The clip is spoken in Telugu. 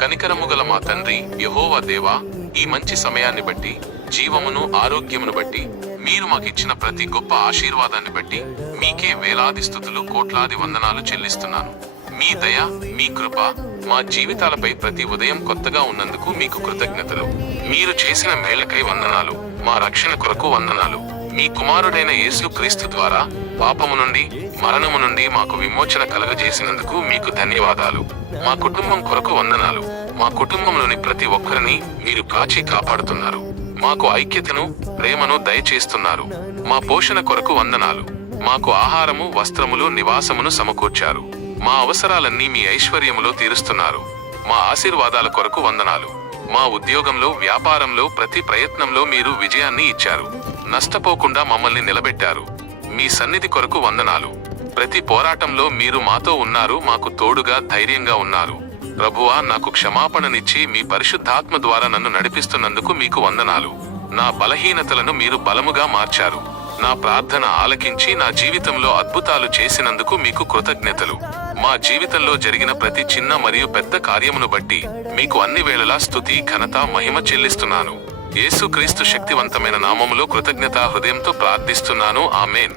కనికరముగల మా తండ్రి యెహోవా దేవా, ఈ మంచి సమయాన్ని బట్టి, జీవమును ఆరోగ్యమును బట్టి, మీరు మాకిచ్చిన ప్రతి గొప్ప ఆశీర్వాదాన్ని బట్టి మీకే వేలాది స్తుతులు కోట్లాది వందనాలు చెల్లిస్తున్నాను. మీ దయ, మీ కృప మా జీవితాలపై ప్రతి ఉదయం కొత్తగా ఉన్నందుకు మీకు కృతజ్ఞతలు. మీరు చేసిన మేళ్లకై వందనాలు. మా రక్షణ కొరకు వందనాలు. మీ కుమారుడైన యేసు క్రీస్తు ద్వారా పాపము నుండి, మరణము నుండి మాకు విమోచన కలుగజేసినందుకు మీకు ధన్యవాదాలు. మా కుటుంబం కొరకు వందనాలు. మా కుటుంబంలోని ప్రతి ఒక్కరిని మీరు కాచి కాపాడుతున్నారు. మాకు ఐక్యతను, ప్రేమను దయచేస్తున్నారు. మా పోషణ కొరకు వందనాలు. మాకు ఆహారము, వస్త్రములు, నివాసమును సమకూర్చారు. మా అవసరాలన్నీ మీ ఐశ్వర్యములో తీరుస్తున్నారు. మా ఆశీర్వాదాల కొరకు వందనాలు. మా ఉద్యోగంలో, వ్యాపారంలో, ప్రతి ప్రయత్నంలో మీరు విజయాన్ని ఇచ్చారు. నష్టపోకుండా మమ్మల్ని నిలబెట్టారు. మీ సన్నిధి కొరకు వందనాలు. ప్రతి పోరాటంలో మీరు మాతో ఉన్నారు, మాకు తోడుగా ధైర్యంగా ఉన్నారు. ప్రభువా, నాకు క్షమాపణనిచ్చి మీ పరిశుద్ధాత్మ ద్వారా నన్ను నడిపిస్తున్నందుకు మీకు వందనాలు. నా బలహీనతలను మీరు బలముగా మార్చారు. నా ప్రార్థన ఆలకించి నా జీవితంలో అద్భుతాలు చేసినందుకు మీకు కృతజ్ఞతలు. మా జీవితంలో జరిగిన ప్రతి చిన్న మరియు పెద్ద కార్యమును బట్టి మీకు అన్ని వేళలా స్తుతి, ఘనత, మహిమ చెల్లిస్తున్నాను. యేసు క్రీస్తు శక్తివంతమైన నామములో కృతజ్ఞతా హృదయంతో ప్రార్థిస్తున్నాను. ఆమేన్.